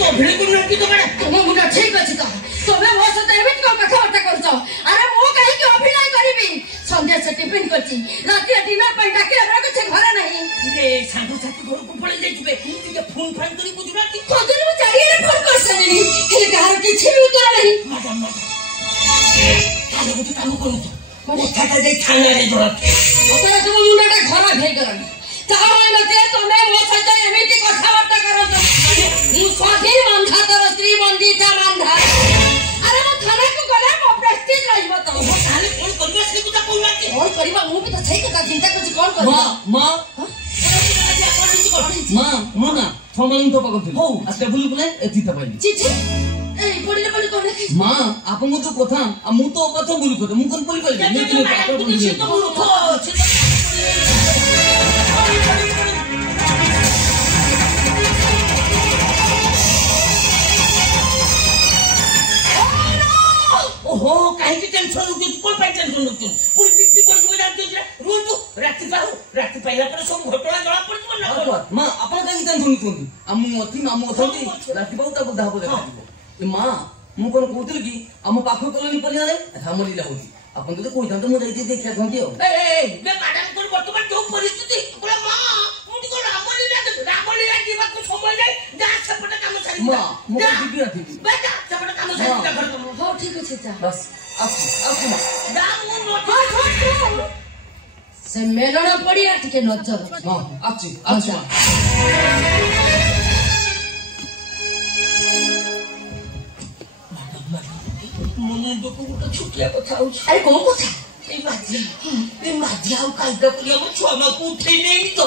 तो अभिनय को ना की तो बड़ा तुम मुझे ठीक अछि तो तबे मो सते एमित को कथा वार्ता करछो अरे मो कहि के अभिनय करबी संध्या से टिफिन करछि राती डिनर पर डाके हमरा कुछ घर नहीं रे सांगो साथी घर को पळे जाइबे के फोन फान करी बुझना की तो दिन में चारिए फोन कर सनी हेले घर किछि भी उत्तर नहीं मैडम ताले बुझ काम करू तो मो थाटा दे थाना रे जोर ओतरा तुम मुंडाटा खराब हे करन तावा मते तमे मो सते एमिति कथा वार्ता करछो मु स्वाधीन बंधा तर श्री बंदिता बंधा अरे मो थाना को गले मो प्रेस्टीज रहिबो तो वो ताले फोन करबे से कुछ कहूला की और परिवा मु भी तो सही कथा चिंता करछि कोन कर मां मां मुना थमलिन तो पकड़ हो आज बुलु बुले एति त पाइली चिठी ए पडिले पडि कोन देखि मां आपन जो कथा मु तो कथा बुलु को मु कोन परि पाइली मैं तो मैडम को से तो मूर्ख ओहो काहे के टेंशन लुक कोन पे टेंशन लुक पूरी बीपी पड़ जिवे जान दिस रोज तो राती पाइला पर सब घटना जळा पड़ जिव ना मां आपन काहे टेंशन लुक हम अथि मामू अथि राती बहुत बुधा हो देखा ए मां मु कोन कहतल की हम पाखो कॉलोनी पलिया रे हमरी लाउची आपन तो कोइ थांत मु जाई देखिया थंती हो ए बे मैडम को वर्तमान जो परिस्थिति बोला मां मुटी को रामली जीवा को समय जाय जा सेपटे काम सारी मां मु बीपी राती बे जा सेपटे काम सारी जा घर हो ठीक अछि जा बस आसु मां जा मु नोट से मेलण पड़िया टिके नजर हां आछि मुने तो को छुटिया कथा हो अरे कोन कथा ए माझी आउ कायदा पुलिया मो छुआ मा को उठे नहीं तो